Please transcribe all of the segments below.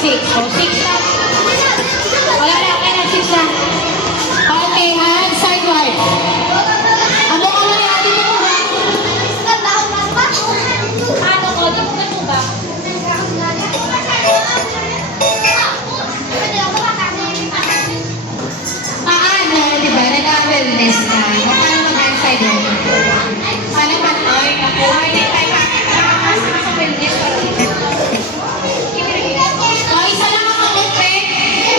6. So, 6 na. Wala na, okay na, 6 na. Okay, hand sideward. Ano ka mo ni ate mo ba? Ano ko? Di mo ba ba? Paano, di ba? Nag-wellness na. Paano mag-hand sideward? Paano ba? Ay, nakuha din tayo. Sa wellness. Oh, isa lang ako, Lupe.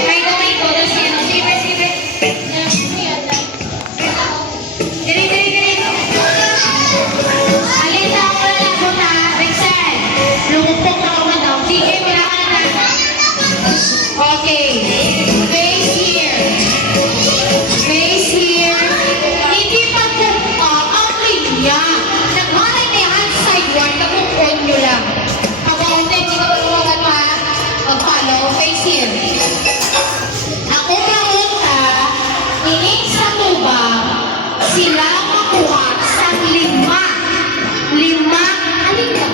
May gawin ko. Tapos yun, sige. Dili. Alin na ako na po na, Rexan. Lumupok na ako na. Sige, wala ka na. Okay. Face here. Hindi pa po ang linya. Naghanay na yung hand sideward. Kapupon nyo lang. Pag-content, hindi ko tulungan pa. Mag-follow. Face here. Ako namunta, ining sa tuba, sila makuha sa 5. 5, alin ka?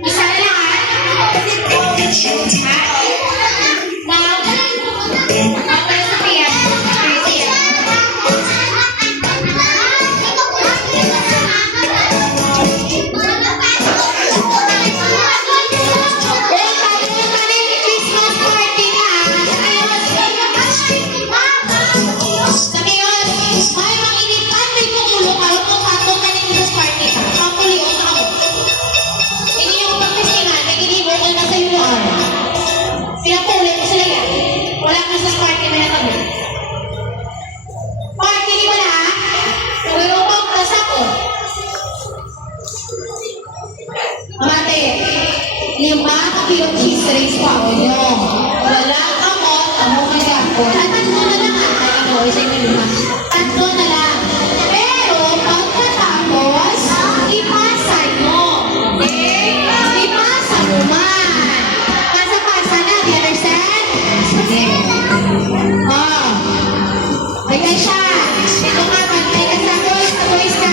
Isa na lang, ha? Now, Sophia. Pinapulit ko sila yan. Wala ka sa party na natabi. Party di ba na? Kung yung pagkas ako. Mate, 5 kilong cheese rings pa ako nyo. Wala kamot, amo magagapo. Tatlo na lang ang ako. Isa yung 5. Tatlo na lang. Pero pagkatapos, ipasa nyo. Okay? Ipasa mo man. Pasa-pasa na. Do you understand? Sige. Bigay siya. Ito nga, bantay ka sa voice ka.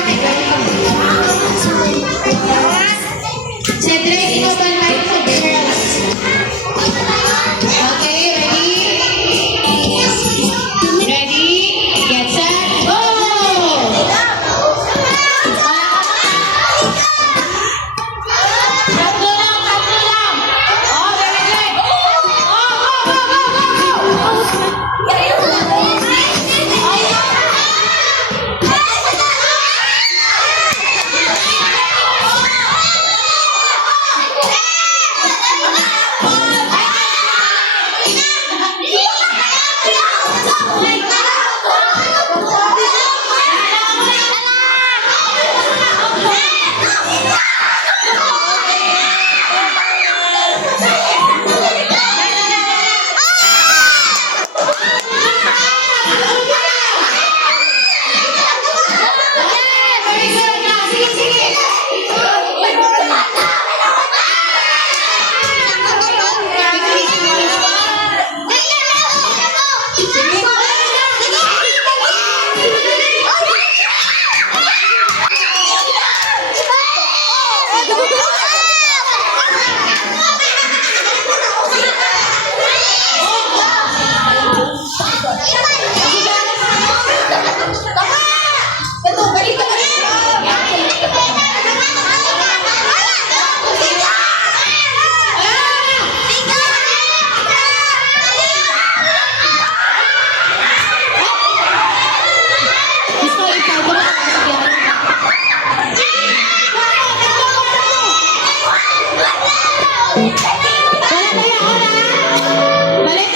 Cedric, ikaw bantay ka sa girls. Okay, ready? Get set, go! Tatlo lang. Oh, very good. Go! Balik.